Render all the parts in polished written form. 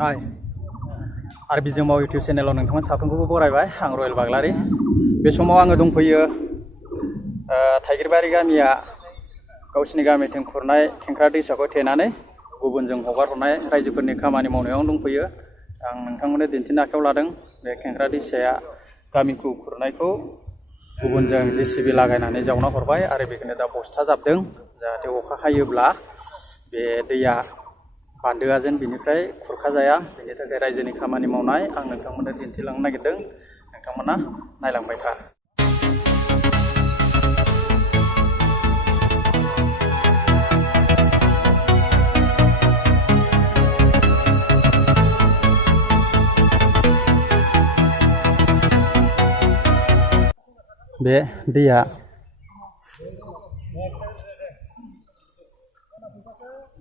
हाय आरो बिजोमाव इउटिउब चेनेलाव नोंथांमोन साफ्रोमखौबो बरायबाय आं रयेल बाग्लारि बे समाव आङो दंफैयो थाइगिरबारि गामिया गावसिनि गामिथिं खुरनाय खेंख्रा दैसाखौ थेनानै गुबुनजों हगारहरनाय रायजोफोरनि खामानि मावनायाव दंफैयो आं नोंथांमोननो दिन्थिनो आखायाव लादों बे खेंख्रा दैसाया गामिखौ खुरनायखौ गुबुनजों जेसिबि लागायनानै जावना हरबाय आरो बेखौनो दा बस्था जाबदों जाहाथे अखा हायोब्ला बे दैया बान्दोआ जेन बिनिफ्राय खुरखाजाया बेनि थाखाय रायजोनि खामानि मावनाय आं नोंथांमोननो दिन्थिलांनो नागिरदों नोंथांमोना नायलांबाय था। बे दैया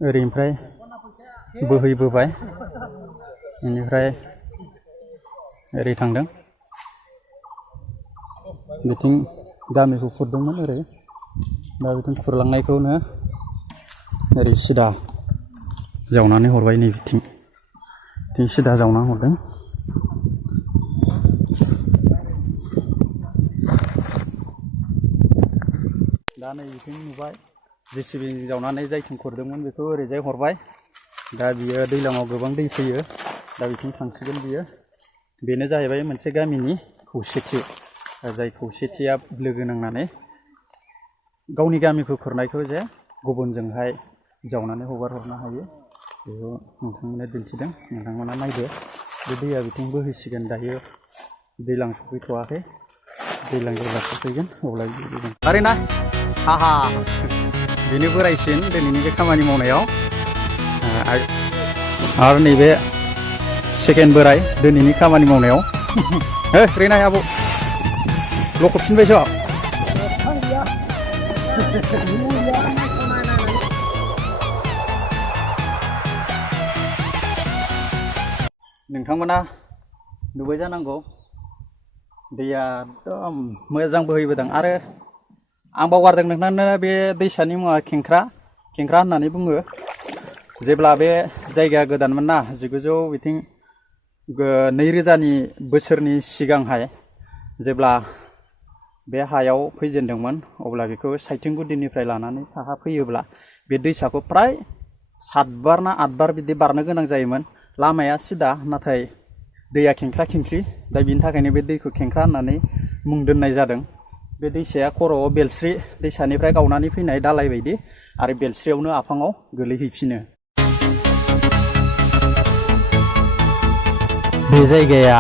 ओरैनिफ्राय बोहैबोबाय बेनिफ्राय ओरै थांदों बिथिं गामिखौ खुरदोंमोन ओरै दा बिथिं खुरलांनायखौनो ओरै सिदा जावनानै हरबाय नै बिथिं सिदा जावना हरदों। दा नै बिथिं नुबाय जेसिबि जावनानै जायथिं खुरदोंमोन बेखौ ओरैजाय हरबाय दा बियो दैज्लाङाव गोबां दै फैयो दा बिथिं थांसिगोन बियो बेनो जाहैबाय मोनसे गामिनि खौसेथि जाय खौसेथिया लोगो नांनानै गावनि गामिखौ खुरनायखौ जे गुबुनजोंहाय जावनानै हगार हरनो हायो बेखौ नोंथांमोननो दिन्थिदों नोंथांमोना नायदो बे दैया बिथिं बोहैसिगोन दायो दैज्लां सफैथ'वाखै दैज्लां जेब्ला सफैगोन अब्ला आरे ना हाहा बेनो बोरायसिन दिनैनि बे खामानि मावनायाव आरो नैबे सेकेन्ड बोराय दिनैनि खामानि मावनायाव हे रेनाय आब' लखबफिनबायस' नोंथांमोना नुबाय जानांगौ दैया एकदम मोजां बोहैबोदों आरो आं बावगारदों नोंथांनो बे दैसानि मुङा खेंख्रा होननानै बुङो जेब्ला बे जायगाया गोदानमोन ना 1900 बिथिं 2000नि बोसोरनि सिगांहाय जेब्ला बे हायाव फैजेनदोंमोन अब्ला बेखौ साइथिं गुदिनिफ्राय लानानै साहा फैयोब्ला बे दैसाखौ फ्राय 7 बार ना 8 बार बिदि बारनो गोनां जायोमोन लामाया सिदा नाथाय दैया खेंख्रा खेंख्रि दा बिनि थाखायनो बे दैखौ खेंख्रा होननानै मुं दोननाय जादों। बे दैसाया खर'आव बेलस्रि दैसानिफ्राय गावनानै फैनाय दालाय बायदि आरो बेलस्रियावनो आफाङाव गोलैहैफिनो। बे जायगाया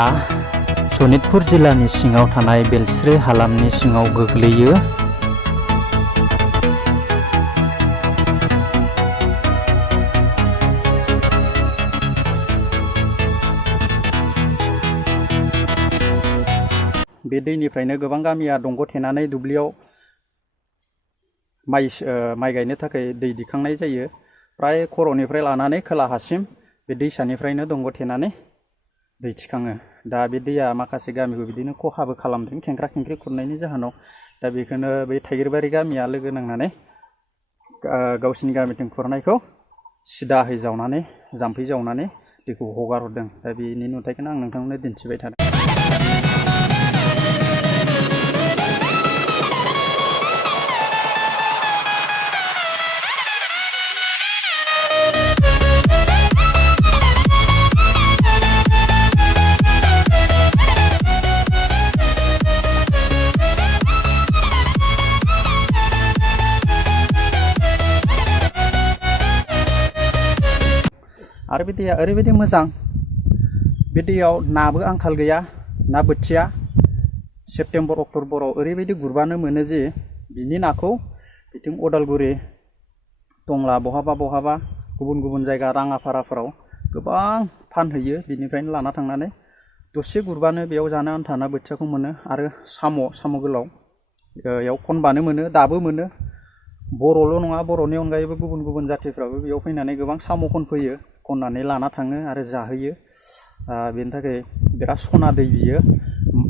सनितपुर जिल्लानि सिङाव थानाय बेलस्रि हालामनि सिङाव गोग्लैयो। बे दैनिफ्रायनो गोबां गामिया दंग' थेनानै दुब्लियाव माइ गायनो थाखाय दै दिखांनाय जायो फ्राय खर'निफ्राय लानानै खोलाहासिम बे दैसानिफ्रायनो दंग' थेनानै दै थिखाङो दा बे दैया माखासे गामिखौ बिदिनो खहाबो खालामदों खेंख्रा खेंख्रि खुरनायनि जाहोनाव दा बेखौनो बै थाइगिरबारि गामिया लोगो नांनानै गावसिनि गामिथिं खुरनायखौ सिदाहै जावनानै जाम्फै जावनानै दैखौ हगार हरदों दा बेनि नुथायखौनो आं नोंथांमोननो दिन्थिबाय थादों। आरो बे दैया ओरैबायदि मोजां बे दैयाव नाबो आंखाल गैया ना बोथिया सेप्तेम्बर अक्ट'बराव ओरैबायदि गुरबानो मोनो जे बिनि नाखौ बिथिं उदालगुरि टंला बहाबा गुबुन गुबुन जायगा राङाफाराफोराव गोबां फानहैयो बिनिफ्रायनो लाना थांनानै दसे गुरबानो बेयाव जानो आन्था ना बोथियाखौ मोनो आरो साम' गोलाव बेयाव खनबानो मोनो दाबो मोनो बर'ल' नङा बर'नि अनगायैबो गुबुन गुबुन जाथिफ्राबो बेयाव फैनानै गोबां साम' खनफैयो खननानै लाना थाङो आरो जाहोयो बेनि थाखाय बिराद सना दै बियो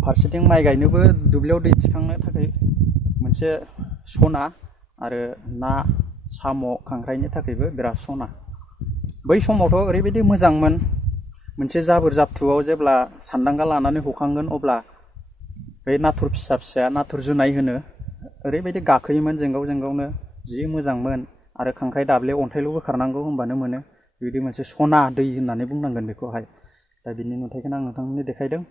फारसेथिं माइ गायनोबो दुब्लियाव दै थिखांनो थाखाय मोनसे सना आरो ना साम' खांख्राइनि थाखायबो बिराद सना बै समावथ' ओरैबायदि मोजांमोन मोनसे जाबोर जाबथुआव जेब्ला सान्दांगा लानानै हखांगोन अब्ला बे नाथुर फिसा फिसाया नाथुर जुनाय होनो ओरैबायदि गाखोयोमोन जेंगाव जेंगावनो जि मोजांमोन आरो खांख्राइ दाब्ले अन्थाइल' बोखारनांगौ होमबानो मोनो बिदि मोनसे सना दै होननानै बुंनांगोन बेखौहाय दा बिनि नुथायखौनो आं नोंथांमोननो देखायदों।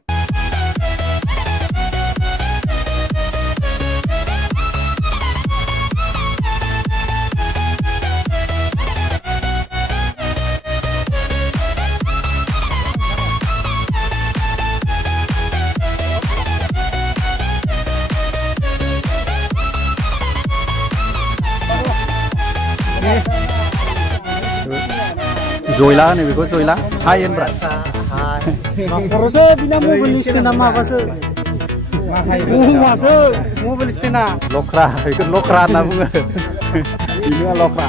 Joyla nih beko Joyla, hai Endra. Harusnya bina mobil istina makasih. Masuk mobil istina. Lokra, ikut lokra namun. Ini lokra.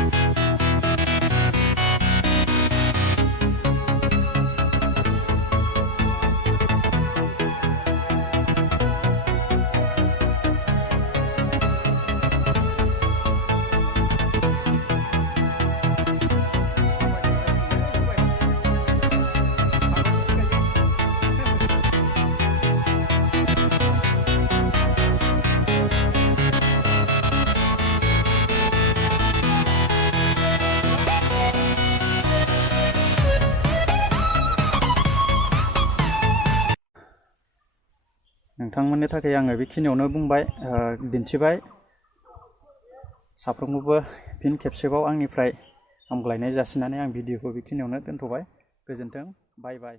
नोंथांमोननि थाखाय आङो बेखिनियावनो बुंबाय दिन्थिबाय साफ्रोमखौबो फिन खेबसेबाव आंनिफ्राय हामग्लायनाय जासिनानै आं भिडिअखौ बेखिनियावनो दोनथ'बाय गोजोन्थों बाय बाय।